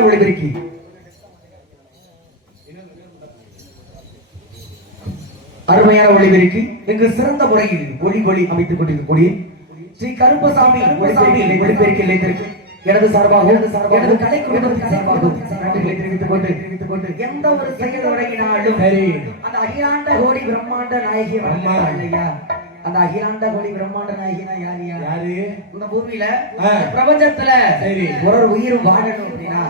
அருமையான ஒளிபெருக்கி அருமையான ஒளிபெருக்கி. இங்கு சிறந்த முறையில் ஒளி ஒளி அமைத்துக் கொண்டிருக்கக்கூடிய ஸ்ரீ கருப்பசாமி ஒளிபெருக்கி நிலையத்திற்கு எனது சார்பாக எனது சார்பாக எனது கலை குடும்பத்தின் சார்பாக நன்றிகளை தெரிவித்துக் கொண்டு தெரிவித்துக் கொண்டு எந்த ஒரு செயல் சரி. அந்த அகிலாண்ட கோடி பிரம்மாண்ட நாயகி அம்மா. இல்லையா அந்த அகிலாண்ட கோடி பிரம்மாண்ட நாயகினா யார் யார் இந்த பூமியில பிரபஞ்சத்துல சரி. ஒரு உயிரும் வாழணும் அப்படின்னா.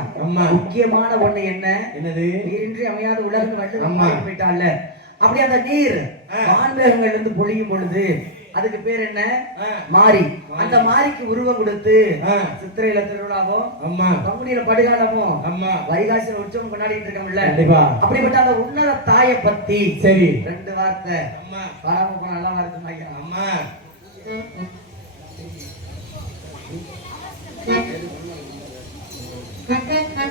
முக்கியமான ஒண்ணு என்ன என்னது நீரின்றி அமையாத உலகம். பாடி போயிட்டான்ல அப்படி அந்த நீர் ஆ. வான்மேகங்கள்ல இருந்து பொழியும் பொழுது அதுக்கு பேர் என்ன. மாரி. அந்த மாரிக்கு உருவம் கொடுத்து. சித்திரையில திருவிழாவும் அம்மா பங்குனியில படுகாலமும் அம்மா வைகாசியில உற்சவம் கொண்டாடிட்டு இருக்கோம்ல. கண்டிப்பா. அப்படிப்பட்ட அந்த உன்னத தாயை பத்தி சரி. ரெண்டு வார்த்தை. அம்மா வராம போனா நல்லா வருது ஐயா அம்மா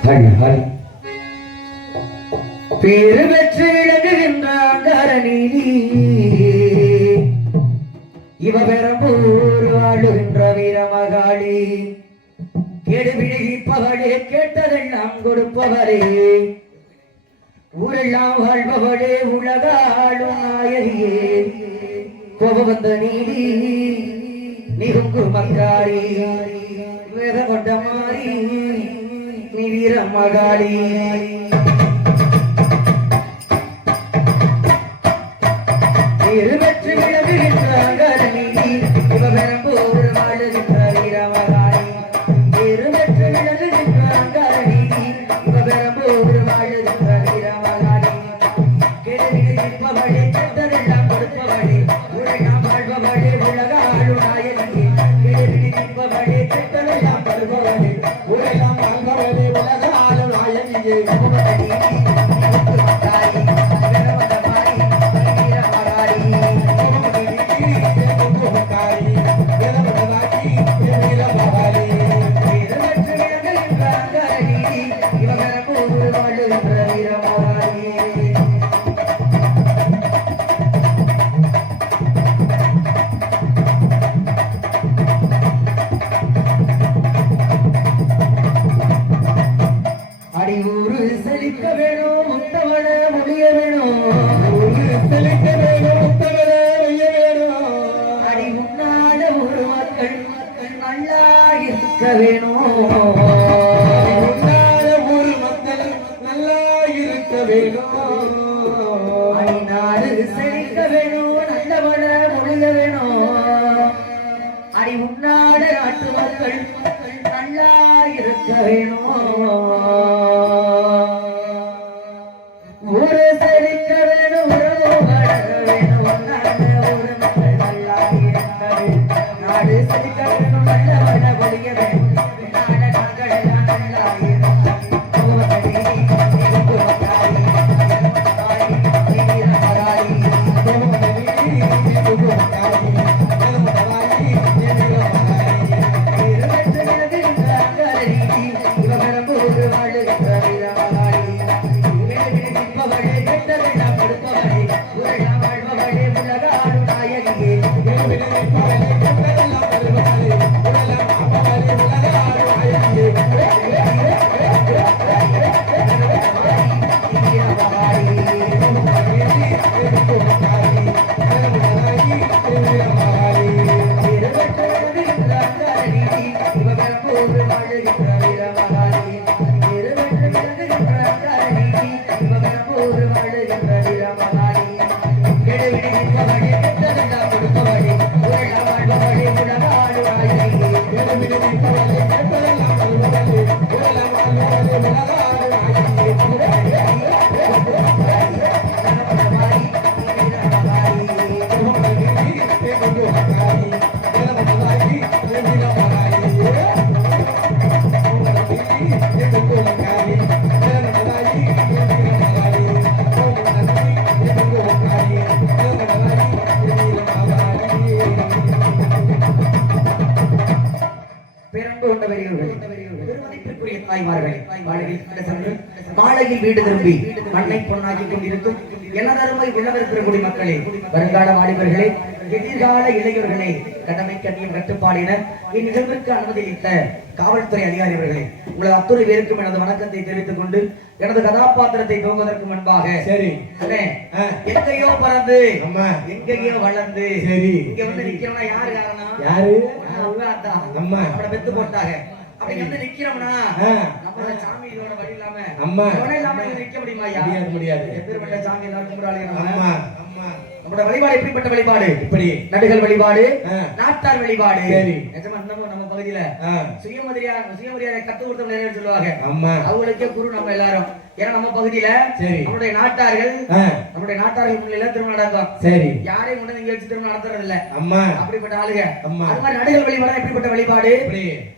ஹரி ஹரி. பேரு பெற்று விளங்குகின்ற அங்காரநீதி இவபெரம்பூர் வாழுகின்ற வீரமகாளி கேடு விடுவிப்பவளே கேட்டதெல்லாம் கொடுப்பவரே ஊரெல்லாம் வாழ்பவளே உலகாளும் நாயகியே. கோபவந்த நீதி மிகுங்கு மக்காரி வேத கொண்ட மாறி நீ வீரமகாளி வேணும் தாய்மார்களே மாலையில் வீடு திரும்பி மண்ணை பொன்னாக்கி கொண்டிருக்கும் எனதருமை உள்ளவர் பெருங்குடி மக்களே வருங்கால வாலிபர்களே எதிர்கால இளைஞர்களே கடமை கண்ணியம் கட்டுப்பாடின இந்நிகழ்விற்கு அனுமதியளித்த காவல்துறை அதிகாரி அவர்களே உங்களது அத்துறை பேருக்கும் எனது வணக்கத்தை தெரிவித்துக் கொண்டு எனது கதாபாத்திரத்தை துவங்குவதற்கு முன்பாக சரி. எங்கேயோ பறந்து எங்கேயோ வளர்ந்து சரி. இங்க வந்து நிக்கிறவனா யாரு காரணம்? யாரு? அவங்க பெத்து போட்டாங்க. அப்படி வந்து நிக்கிறோம்னா ஆ. நம்மள சாமி இதோட வழி இல்லாம. அம்மா. இல்லாம நிக்க முடியுமா முடியாது, முடியாது. எப்பேற்பட்ட சாமி எல்லாரும் கும்பிடாளீங்க அம்மா அம்மா நம்மளோட வழிபாடு எப்படிப்பட்ட வழிபாடு? இப்படி. நடுகள் வழிபாடு. நாட்டார் வழிபாடு. சரி. நிஜமா நம்ம பகுதியில சுயமரியாதை சுயமரியாதை கத்து கொடுத்தவங்க சொல்லுவாங்க. அம்மா அவங்களுக்கே குரு நம்ம எல்லாரும். ஏன்னா நம்ம பகுதியில சரி. நம்மளுடைய நாட்டார்கள் ஆ, நம்முடைய நாட்டார்கள் முன்னில திருமணம் நடக்கும். சரி. யாரையும் கொண்டு இங்க வச்சு திருமணம் நடத்துறது இல்ல அம்மா. அப்படிப்பட்ட ஆளுங்க. அம்மா. அது மாதிரி நடுகள் வழிபாடு எப்படிப்பட்ட வழிபாடு?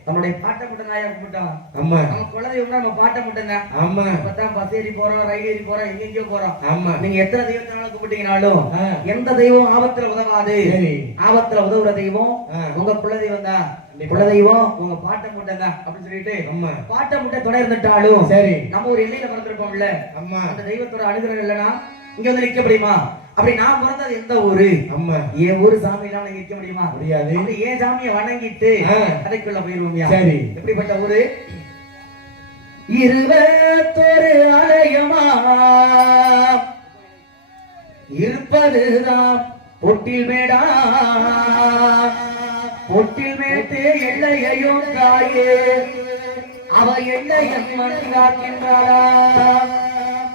நம்மளுடைய பாட்டை மட்டும் நாயா கும்பிட்டோம். அம்மா. நம்ம குலதெய்வம்னா நம்ம பாட்டை மட்டும் தான் அம்மா. இப்பதான் பஸ் ஏறி போறோம் ரயில் ஏறி போறோம் எங்கெங்கயோ போறோம். ஆமா நீங்க எத்தனை தெய்வத்தினாலும் கும்பிட்டீங்கனாலும் ஆ. எந்த தெய்வம் ஆபத்துல உதவாது? சரி. ஆபத்துல உதவுற தெய்வம். உங்க குலதெய்வம் தான். குலதெய்வம் உங்க பாட்டை மட்டும் தான் அப்படின்னு சொல்லிட்டு அம்மா பாட்டை முட்டை தொடர் இருந்துட்டாலும் சரி. நம்ம ஒரு எல்லையில பிறந்திருப்போம்ல. அம்மா அந்த தெய்வத்தோட அனுகிரகம் இல்லைன்னா இங்க வந்து நிக்க முடியுமா? அப்படி நான் பிறந்தது எந்த ஊரு? அம்மா என் ஊரு சாமி இல்லாம நிக்க முடியுமா? முடியாது. ஏன் சாமியை வணங்கிட்டு. கதைக்குள்ள போயிருவோம்யா. சரி. எப்படிப்பட்ட ஊரு? இருபத்தொரு ஆலயமா? இருப்பதுதான் பொட்டில் மேடா. பொட்டில் மேட்டு எல்லையையும் தாயே அவ எல்லையன் மண்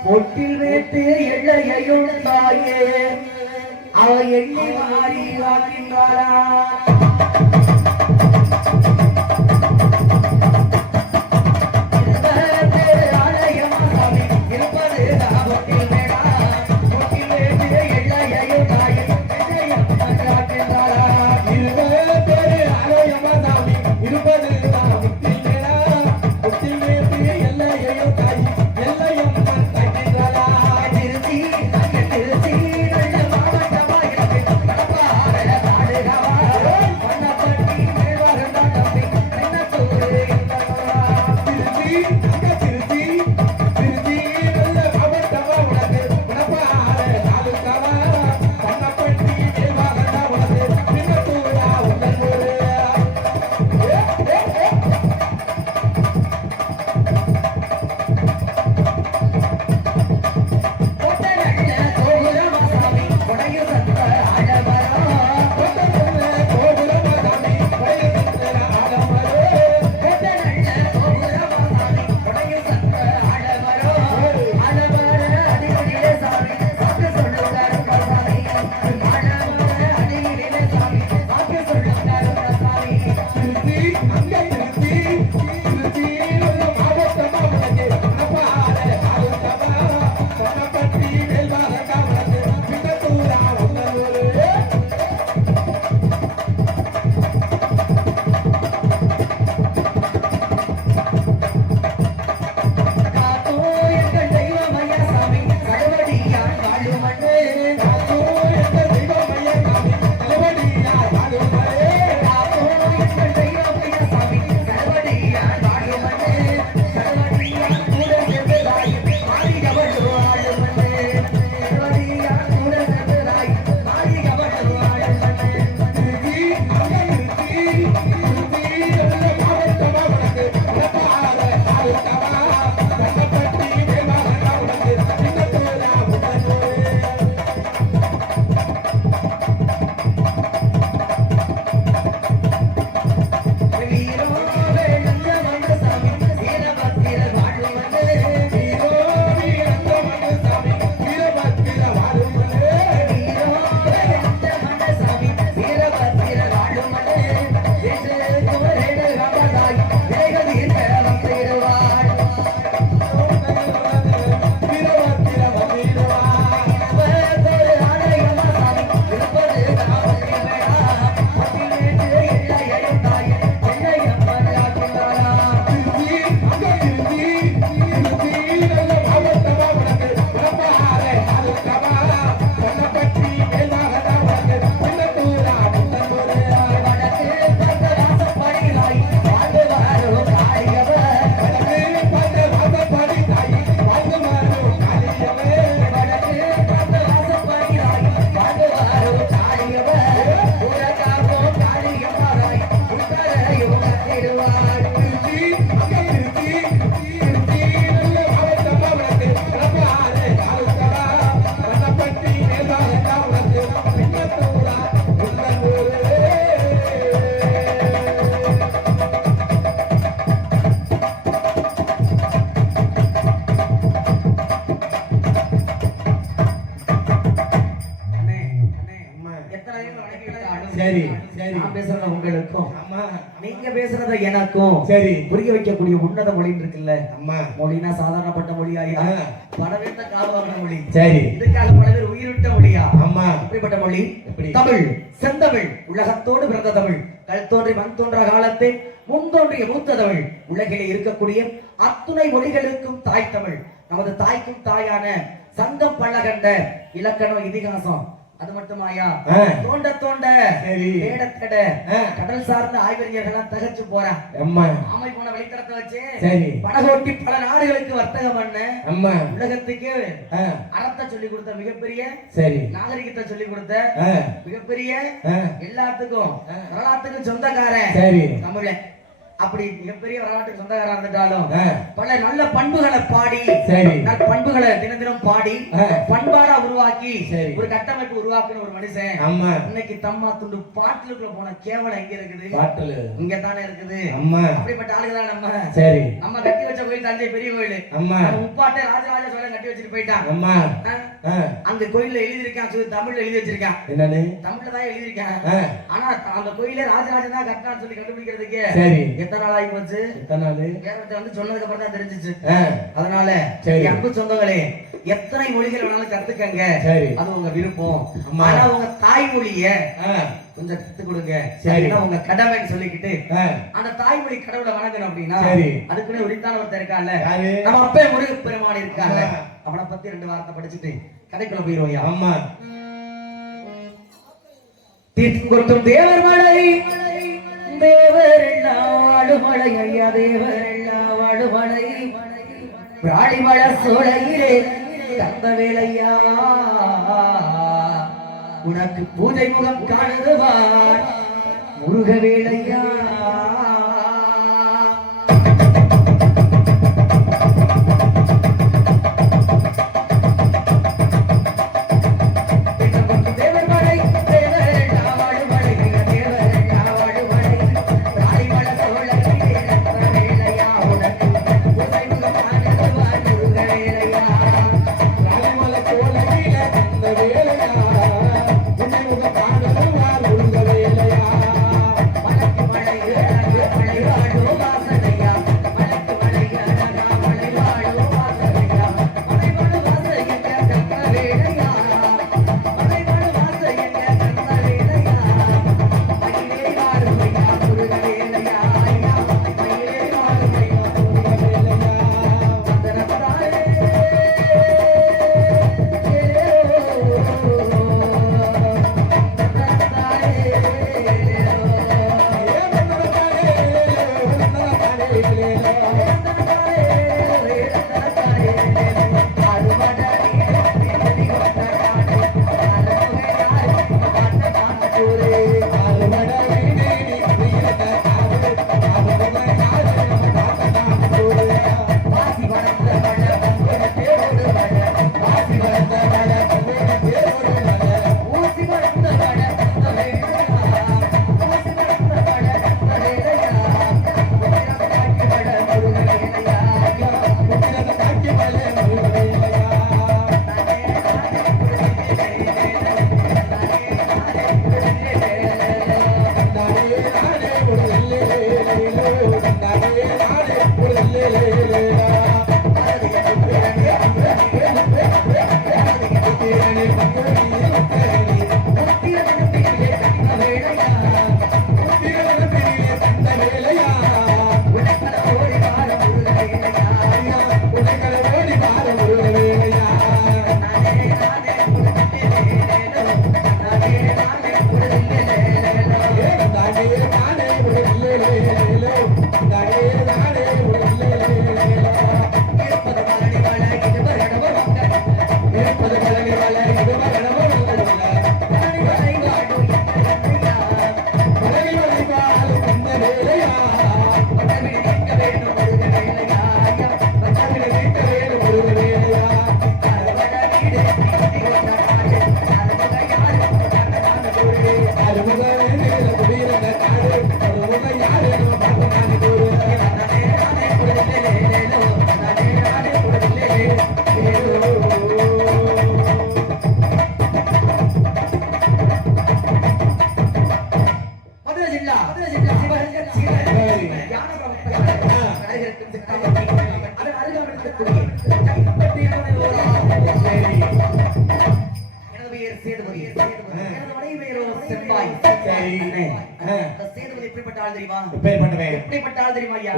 பொட்டில் மேட்டு எல்லையையும் தாயே அவ எண்ணி மாறி காக்கின்றாளா? சரி புரிய வைக்கக்கூடிய உன்னத மொழி இருக்குல்ல? அம்மா. மொழினா சாதாரணப்பட்ட மொழியா ஆ. படவேத்த காலவான மொழி. சரி. இதுக்காக பல பேர் உயிரிட்ட மொழியா? அம்மா. அப்படிப்பட்ட மொழி? தமிழ் செந்தமிழ் உலகத்தோடு பிறந்த தமிழ். கல் தோன்றி மண் தோன்ற காலத்தை முன் தோன்றிய மூத்த தமிழ். உலகிலே இருக்கக்கூடிய அத்துணை மொழிகளுக்கும் தாய் தமிழ். நமது தாய்க்கும் தாயான சங்கம் பழகண்ட இலக்கணம் இதிகாசம். அது மட்டுமாயா. தோண்ட தோண்ட சரி. தேட தேட ஆ. கடல் சார்ந்த ஆய்வறிஞர்கள்லாம் தகச்சு போறான் ஆமை போன வழித்தடத்தை வச்சு சரி. படகோட்டி பல நாடுகளுக்கு வர்த்தகம் பண்ண. உலகத்துக்கு அறத்தை சொல்லி கொடுத்த மிகப்பெரிய சரி. நாகரிகத்தை சொல்லி கொடுத்த மிகப்பெரிய எல்லாத்துக்கும் வரலாற்றுக்கு சொந்தக்காரன் சரி. தமிழன் அப்படி மிகப்பெரிய வரலாற்றுக்கு சொந்தக்காரன் இருந்துட்டாலும் பல நல்ல பண்புகளை பாடி சரி. பண்புகளை தினம் தினம் பாடி. பண்பாடா உருவாக்கி. ஒரு கட்டமைப்பு உருவாக்குன ஒரு மனுஷன். அம்மா இன்னைக்கு தம்மா துண்டு பாட்டுக்குள்ள போன கேவலம் எங்க இருக்குது? பாட்டலு. இங்க தானே இருக்குது. அம்மா அப்படிப்பட்ட ஆளுங்க தான் நம்ம? சரி. நம்ம கட்டி வச்ச கோயில் தஞ்சை பெரிய கோயில். நம்ம முப்பாட்டை ராஜராஜ சோழன் கட்டி வச்சுட்டு போயிட்டான். அம்மா ஆ? ஆ, அங்க கோயில்ல எழுதியிருக்கான் சொல்லி தமிழ்ல எழுதி வச்சிருக்கான். என்னன்னு? தமிழ்ல தான் எழுதியிருக்கான். ஆனா அந்த கோயிலே ராஜராஜன் தான் கட்டினான்னு சொல்லி கண்டுபிடிக்கிறதுக்கு சரி. எத்தனை நாள் ஆகி போச்சு? எத்தனை நாளு? கேரளத்தை வந்து சொன்னதுக்கு அப்புறம் தான் தெரிஞ்சிச்சு. அதனால சரி. அன்பு சொந்தங்களே எத்தனை மொழிகள் வேணாலும் கத்துக்கங்க. சரி. அது உங்க விருப்பம். ஆமா. ஆனா உங்க தாய்மொழிய கொஞ்சம் கத்து கொடுங்க சரி. சரின்னா உங்க கடமைன்னு சொல்லிக்கிட்டு அந்த தாய்மொழி கடவுளை வணங்கணும் அப்படின்னா. அதுக்குன்னு உரித்தான ஒருத்தர் இருக்கான்ல நம்ம அப்பே முருகப்பெருமான் இருக்கான்ல ஆமா. அவனை பத்தி ரெண்டு வார்த்தை படிச்சுட்டு கதைக்குள்ள போயிருவோம் அம்மா தீர்க்கும் தேவர் மழை தேவர் ஆடுமழை ஐயா தேவர் ஆடுமழை பிராணிமழ சோழையிலே தந்த வேலையா உனக்கு பூஜை முகம் காணுதுவார் முருக வேலையா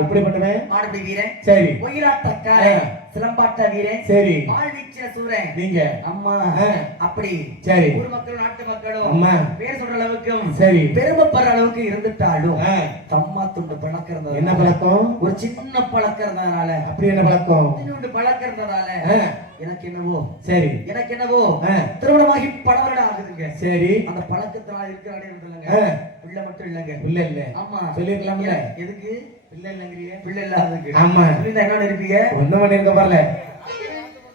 எப்படிப்பட்டவன்? மாடுபடி வீரன். சரி. ஒயிலாட்டக்க ஆ. சிலம்பாட்ட வீரன். சரி. வாழ் வீச்சின சூரன். நீங்க. அம்மா. அப்படி. சரி. ஊர் மக்களும் நாட்டு மக்களும் அம்மா. பேர் சொல்ற அளவுக்கும் சரி. பெருமைப்படுற அளவுக்கு இருந்துட்டாலும். தம்மா துண்டு பழக்கம் இருந்தது என்ன பழக்கம்? ஒரு சின்ன பழக்கம் இருந்ததுனால அப்படி என்ன பழக்கம்? இன்னொன்று பழக்கம் இருந்ததால. எனக்கு என்னவோ? சரி. எனக்கு என்னவோ. திருமணமாகி பல வருடம் ஆகுதுங்க. சரி. அந்த பழக்கத்தினால இருக்கிறானே இருந்ததுங்க ஆ. பிள்ளை மட்டும் இல்லைங்க. இல்ல இல்ல. ஆமா. சொல்லிருக்கலாம்ல எதுக்கு? இல்ல இல்லங்கிறியே. பிள்ளை இல்லாததுக்கு ஆமா. என்ன இருப்பீங்க பண்ணிருக்க பாருல.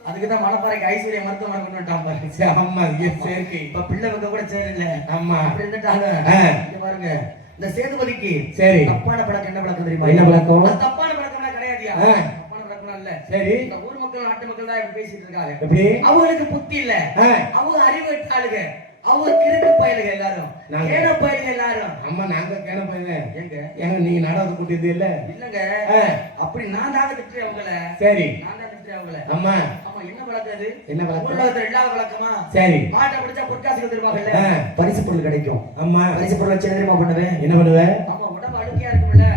அதுக்கு தான் மணப்பாறைக்கு ஐஸ்வர்ய மருத்துவமனை கொண்டு வந்துட்டான் பாரு. சரி, ஆமா சேர்க்கை. இப்ப பிள்ளை வைக்க கூட சரியில்லை ஆமா. அப்படி இருந்துட்டாங்க. இங்க பாருங்க. இந்த சேதுபதிக்கு சரி. தப்பான பழக்கம் என்ன பழக்கம் தெரியுமா? என்ன பழக்கம்? தப்பான பழக்கம்லாம் கிடையாதுயா. தப்பான பழக்கம் இல்ல. சரி. இந்த ஊர் மக்கள் நாட்டு மக்கள் தான் இப்படி பேசிட்டு இருக்காங்க. அவங்களுக்கு புத்தி இல்ல. அவங்க அறிவு ஆளுங்க அவங்க கிறுக்கு பயலுங்க எல்லாரும். ஏன பயலுங்க எல்லாரும். அம்மா நாங்க கேன பையன் எங்க? ஏங்க நீங்க நாடகத்தை கூட்டியது இல்ல. இல்லங்க. அப்படி நான் தாங்க திட்டுறேன் அவங்கள. சரி. நான் தான் திட்டுறேன் அவங்கள. அம்மா. ஆமா என்ன அது? என்ன பழக்கம் உலகத்துல பழக்கமா சரி. மாட்டை பிடிச்சா பொற்காசு தருவாங்கல்ல ஆ. பரிசு பொருள் கிடைக்கும். அம்மா. பரிசு பொருள் வச்சு என்ன பண்ணுவேன்? என்ன பண்ணுவ? ஆமா உடம்பு அழுக்கையா இருக்கும்ல.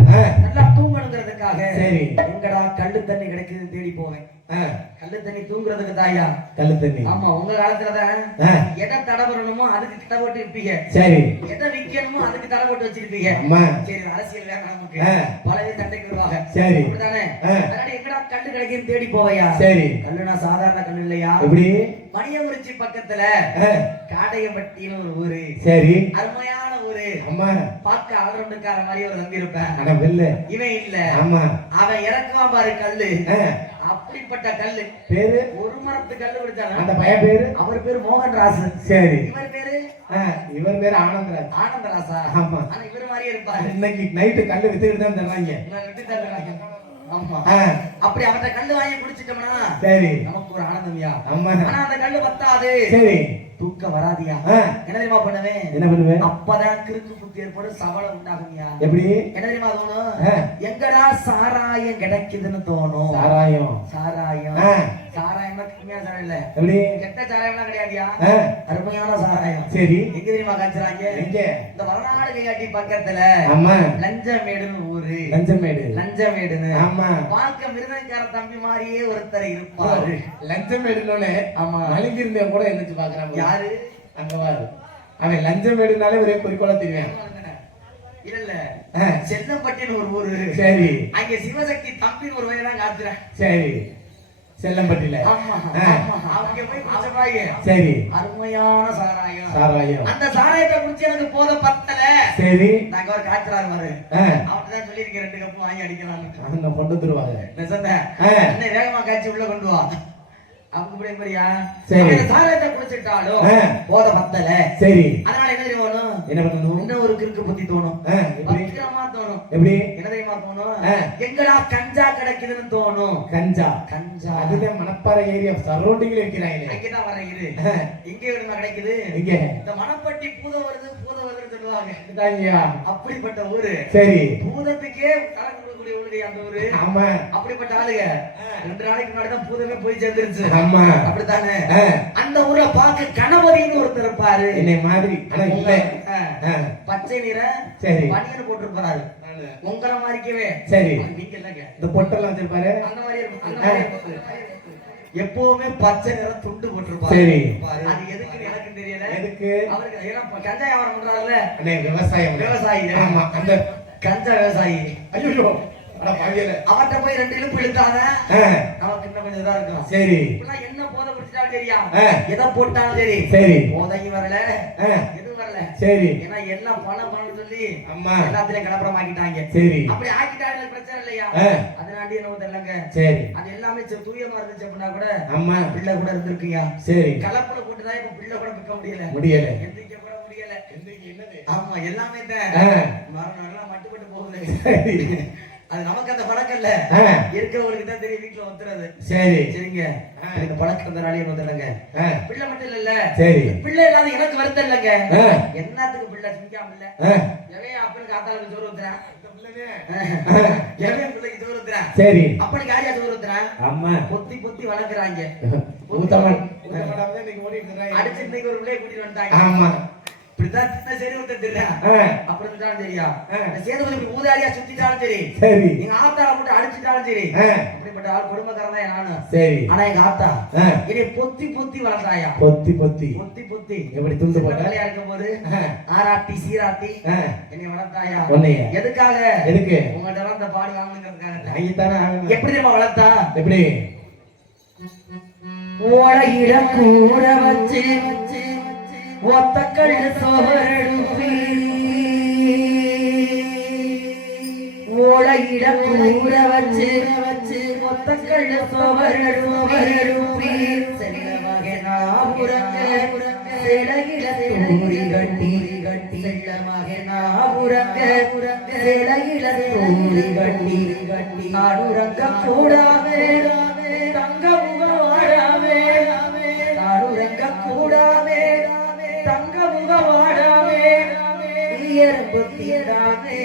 நல்லா தூங்கணுங்கிறதுக்காக சரி. எங்கடா கல்லு தண்ணி கிடைக்குதுன்னு தேடி போவேன். கல்லு தண்ணி தூங்குறதுக்கு தாயா? கல்லு தண்ணி. ஆமா உங்க காலத்துலதான். ஆ, எதை தடை பண்ணணுமோ அதுக்கு தடை போட்டு இருப்பீங்க. சரி. எதை விக்கணுமோ அதுக்கு தடை போட்டு வச்சிருப்பீங்க. அம்மா சரி அரசியல் வேணாம் நமக்கு. பல பேர் சண்டைக்கு வருவாங்க. சரி. அப்படிதானே. அதனால எங்கடா கல்லு கிடைக்குன்னு தேடி போவையா? சரி. கல்லுனா சாதாரண கல்லு இல்லையா? எப்படி? மணியகுறிச்சி பக்கத்துல ஆ, காடையம்பட்டின்னு ஒரு ஊரு. சரி. அருமையான ஊரு. அம்மா பார்க்க ஆல்ரவுண்டுக்கார மாதிரி ஒரு தம்பி இருப்பேன். இவன் இல்ல. ஆமா. அவன் இறக்குவான் பாரு கல்லு. அப்படிப்பட்ட கல்லு. பேரு? ஒரு மரத்து கல்லு பிடிச்சாங்க அந்த பையன் பேரு? அவர் பேரு மோகன் ராசு சரி. இவர் பேரு? ஆ, இவன் பேரு ஆனந்தராஜ். ஆனந்தராசா. ஆமா. ஆனா இவர் மாதிரியே இருப்பாரு. இன்னைக்கு நைட்டு கல்லு வித்துக்கிட்டு தான் தர்றாங்க. விட்டு தள்ளுறேன். ஆமா. அப்படி அவன்கிட்ட கல்லு வாங்கி குடிச்சிட்டோம்னா சரி. நமக்கு ஒரு ஆனந்தம்யா. அம்மா ஆனா அந்த கல்லு பத்தாது. சரி. தூக்கம் வராதியா? என்ன தெரியுமா பண்ணுவேன் என்ன பண்ணுவேன் அப்பதான் கிறுக்கு புத்தி ஏற்படும் சபலம் உண்டாகும்யா. எப்படி? என்ன தெரியுமா தோணும்? எங்கடா சாராயம் கிடைக்குதுன்னு தோணும்? சாராயம். சாராயம். ஆ, சாராயம்னா கம்மியா சாராயம் இல்ல. எப்படி? கெட்ட சாராயம்லாம் கிடையாதுயா? அருமையான சாராயம். சரி. எங்க தெரியுமா காய்ச்சறாங்க எங்க? இந்த வரநாடு கைகாட்டி பக்கத்துல ஆமா. லஞ்சமேடுன்னு ஊரு. லஞ்சமேடு. லஞ்சமேடுன்னு. ஆமா. வாழ்க்கை மிருதங்கார தம்பி மாதிரியே ஒருத்தர் இருப்பாரு. லஞ்சமேடுனோட ஆமா. இருந்தவன் கூட எந்திரிச்சு பாக்குறான் யாரு? அங்க பாரு. அவன் லஞ்சமேடுனாலே ஒரே குறிக்கோளா தெரியும்? இல்ல செல்லம்பட்டின்னு ஒரு ஊரு. சரி. அங்க சிவசக்தி தம்பின்னு ஒரு வயதான் காத்துறேன் சரி. ஆமா. அவங்க போய் குடிச்சப்பாங்க சரி. அருமையான சாராயம். சாராயம். அந்த சாராயத்தை குடிச்சு எனக்கு போத பத்தல. சரி. நாங்க ஒரு காய்ச்சலாரு பாரு. ஆ, அவர்தான் சொல்லியிருக்கேன் ரெண்டு கப்பு வாங்கி அடிக்கலாம்னு. அவங்க கொண்டு வந்துருவாங்க. நெசந்த வேகமா காய்ச்சி உள்ள கொண்டு வா. அவங்க இப்படி மாதிரியா சரி. சாராயத்தை குடிச்சிட்டாலும். போத பத்தல. சரி. அதனால என்ன தெரியுமா என்ன பண்ணணும் இன்னும் ஒரு கிறுக்கு புத்தி தோணும். பத்திரமா தோணும். எப்படி? என்ன தெரியுமா தோணும். எங்கடா கஞ்சா கிடைக்குதுன்னு தோணும். கஞ்சா. கஞ்சா. அதுதான் மணப்பாறை ஏரியா. சரௌண்டிங்ல வைக்கிறாங்களே அங்கதான் வர ஆ, எங்க விடுமா கிடைக்குது? இங்க இந்த மணப்பட்டி பூத வருது பூத வருதுன்னு சொல்லுவாங்க. அப்படிப்பட்ட ஊரு. சரி. ஊரு அந்த ஊரு. ஆமா. அப்படிப்பட்ட ஆளுங்க. ரெண்டு நாளைக்கு முன்னாடி தான் பூதமே போய் சேர்ந்துருச்சு ஆமா. அப்படித்தானே? ஆ, அந்த ஊரை பார்க்க கணபதினு ஒருத்தர் இருப்பாரு. என்னை மாதிரி. ஆனா இல்ல. ஆ. ஆ, பச்சை நிற சரி. பனியன் போட்டிருப்பாரு உங்களை மாதிரிக்கவே. சரி. நீங்க இல்லைங்க இந்த பொட்டெல்லாம் வச்சிருப்பாரு? அந்த மாதிரி இருக்கும். அந்த மாதிரி இருக்கும். எப்பவுமே பச்சை நிறம் துண்டு போட்டிருப்பாரு. சரி. அது எதுக்குன்னு எனக்கு தெரியல. எதுக்கு? அவருக்கு ஏன்னா இப்ப கஞ்சா வியாபாரம் பண்றாருல்ல. விவசாயம். விவசாயி. ஆமா. அந்த கஞ்சா விவசாயி. ஐயோ. அவர்கிட்ட போய் ரெண்டு இழுப்பு இழுத்தாத ஆ, நமக்கு இன்னும் கொஞ்சம் இதா இருக்கும் சரி. என்ன போதை குடிச்சிட்டாலும் சரியா? எதை போட்டாலும் சரி. சரி. போதையும் வரல. எதுவும் வரல? சரி. ஏன்னா எல்லாம் பணம் பணம் சொல்லி அம்மா எல்லாத்துலயும் கலப்படம் ஆக்கிட்டாங்க சரி. அப்படி ஆக்கிட்டாங்க பிரச்சனை இல்லையா? ஆ, அதனாண்டி என்ன தெரியலங்க. சரி. அது எல்லாமே தூயமா இருந்துச்சு அப்படின்னா கூட அம்மா பிள்ளை கூட இருந்திருக்குயா? சரி. கலப்பட போட்டுதான் இப்ப பிள்ளை கூட பிக்க முடியல. முடியல. எந்திரிக்க கூட முடியல. எந்திரிக்கு என்னது? ஆமா எல்லாமே தான் ஆ, மரணம் எல்லாம் மட்டுப்பட்டு போகுது. அது நமக்கு அந்த பழக்கம் இல்ல. இருக்கிறவங்களுக்கு தான் தெரியும் வீட்டுல வந்துறது சரி. சரிங்க. இந்த பழக்கம் இருந்தனாலே வந்துடுறேங்க பிள்ளை மட்டும் இல்ல சரி. பிள்ளை இல்லாத எனக்கு வருத்தம் இல்லைங்க. என்னத்துக்கு பிள்ளை திங்காம இல்ல. ஆ, எவையா அப்பனுக்கு ஆத்தாளுக்கு சோறு ஊத்துறான் ஆ, எவையா பிள்ளைக்கு சோறு ஊத்துறான் சரி. அப்பனுக்கு யாரையா சோறு ஊத்துறான் அம்மா. பொத்தி பொத்தி வளர்க்குறாங்க. ஊத்தமா கொடுக்க மாட்டாங்க இன்னைக்கு ஓடிட்டு இருக்காங்க. அடிச்சு இன்னைக்கு ஒரு பிள்ளைய கூட்டிட்டு வந்துட்டாங்க. ஆமா. இப்படித்தான் சின்ன சரி வந்துட்டு ஆ, அப்புறம் இருந்தாலும் சரியா? சேதுபதி ஊதாரியா சுத்திட்டாலும் சரி. சரி. எங்க ஆத்தால போட்டு அடிச்சுட்டாலும் சரி. அப்படிப்பட்ட ஆள் குடும்பக்காரன் தான் நானு. சரி. ஆனா எங்க ஆத்தா என்னை பொத்தி பொத்தி வளர்த்தாயா? பொத்தி பொத்தி. பொத்தி பொத்தி. எப்படி துண்டு போட்ட? பிள்ளையா இருக்கும் போது ஆராட்டி சீராட்டி என்னை வளர்த்தாயா? உன்னைய? எதுக்காக? எதுக்கு? உங்கள்ட்ட இந்த பாடு வாங்கணுங்கிறதுக்காக ஆகணும். எப்படி தெரியுமா வளர்த்தா? எப்படி? வச்சு ஒத்தக்கல் சோரடுப்பி ஓடையில கூற வச்சு ஒத்தக்கல் சோரடுப்பி செல்லமாக நாபுரங்க சிலையில தூரி கட்டி. கட்டி செல்லமாக நாபுரங்க சிலையில தூரி கட்டி. கட்டி நாடுரங்க கூடாமே தங்க முகவாடாமே எறும்பு தீண்டாமே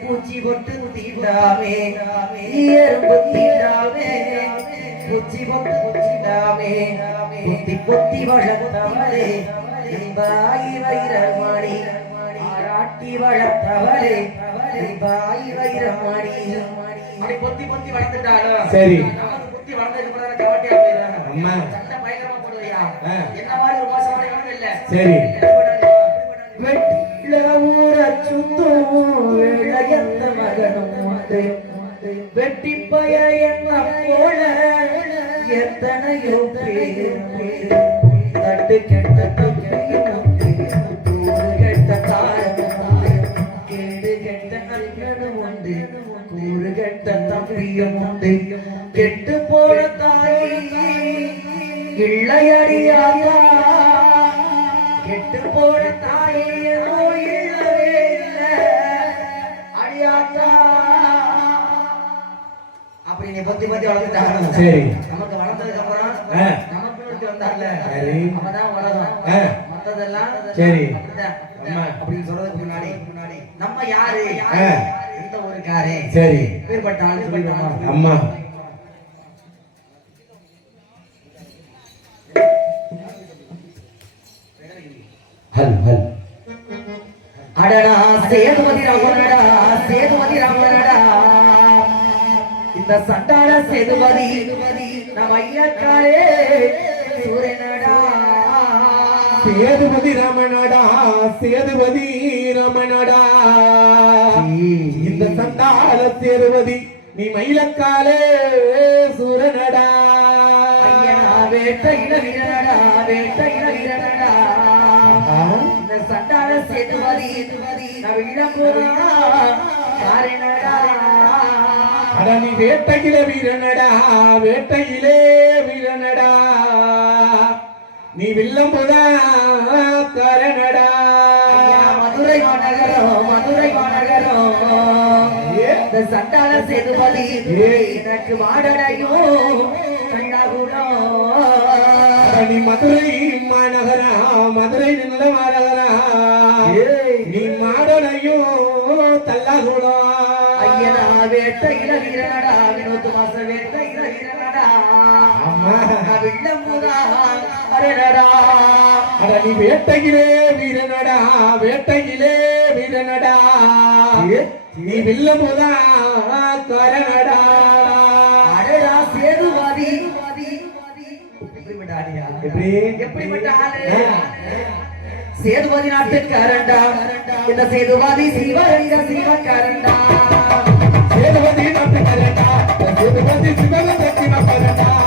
பூச்சி பொட்டு தீண்டாமே எறும்பு தீண்டாமே பூச்சி பொட்டு தீண்டாமே புத்தி புத்தி வளர்த்தவளே பாய் வைரமணி ஆராட்டி வளர்த்தவளே பாய் வைரமணி அப்படி பொத்தி பொத்தி வளர்த்துட்டாலும் சரி. நமக்கு புத்தி வளர்ந்ததுக்கு அப்புறம் கவட்டியா போயிடுறாங்க அம்மா. சண்டை பயங்கரமா போடுவையா ஆ. என்ன மாதிரி ஒரு மோசமான இல்ல சரி சுத்தும் மகனும் வெட்டி பய என்ன போல எத்தனையோ தட்டு கெட்ட தம்பியும் உண்டு. கூறு கெட்ட தாரமும் கேடு கெட்ட அண்ணனும் உண்டு கூறு கெட்ட தம்பியும் உண்டு கெட்டு போன தாயி கெட்டு போன தாயே பத்தி பத்தி வளர்த்துட்டாங்க சரி. நமக்கு வளர்ந்ததுக்கு அப்புறம். நமக்கு ஒருத்தி வந்தார்ல. சரி. அவதான் ஆ. மத்ததெல்லாம் சரி. அப்படின்னு சொல்றதுக்கு முன்னாடி முன்னாடி. நம்ம யாரு. எந்த ஊருக்காரே? சரி. பேர்பட்ட ஆளு சொல்லிடுவோமா அம்மா. ஹல் ஹல். அடடா சேதுமதி ராமனடா. சேதுமதி ராமனடா. இந்த சண்டாள சேதுமதி நம்ம ஐயக்காரே சூரியனடா. சேதுபதி ரமணடா சேதுபதி ரமணடா. இந்த சண்டால சேதுபதி நீ மயிலக்காலே சூரனடா. வேட்டையில வீரனடா வேட்டையில வீரனடா இந்த சண்டாள சேதுமதி நம்ம இளம்போதா காரணடா அட நீ வேட்டையில வீரனடா வேட்டையிலே வீரனடா. நீ வில்லம்புதா கரணடா. ஐயா, மதுரை மாநகரம் மதுரை மாநகரம் ஏ, இந்த சண்டால ஏய். எனக்கு மாடனையும் கண்ணாகுடம் அட நீ மதுரை மாநகரா மதுரை நல்ல மாநகரா. நீ மாடனையும் தல்லாகுடம் ஐயனா வேட்டையில வீரனடா வினோத்து மாச வேட்டையில வீரனடா ஆமா. நான் வில்லம்புதா அரடா அட நீ வேட்டையிலே வீரனடா வேட்டையிலே வீரனடா. நீ வில்லமுதா கரணடா அடடா சேதுபதி எப்படிப்பட்ட ஆளு? ஆ. சேதுபதி நாட்டுக்காரண்டா இந்த Sethupathi சிவரங்க சிவக்காரண்டா Ele vai me dar pra parar, ele vai me dar pra parar.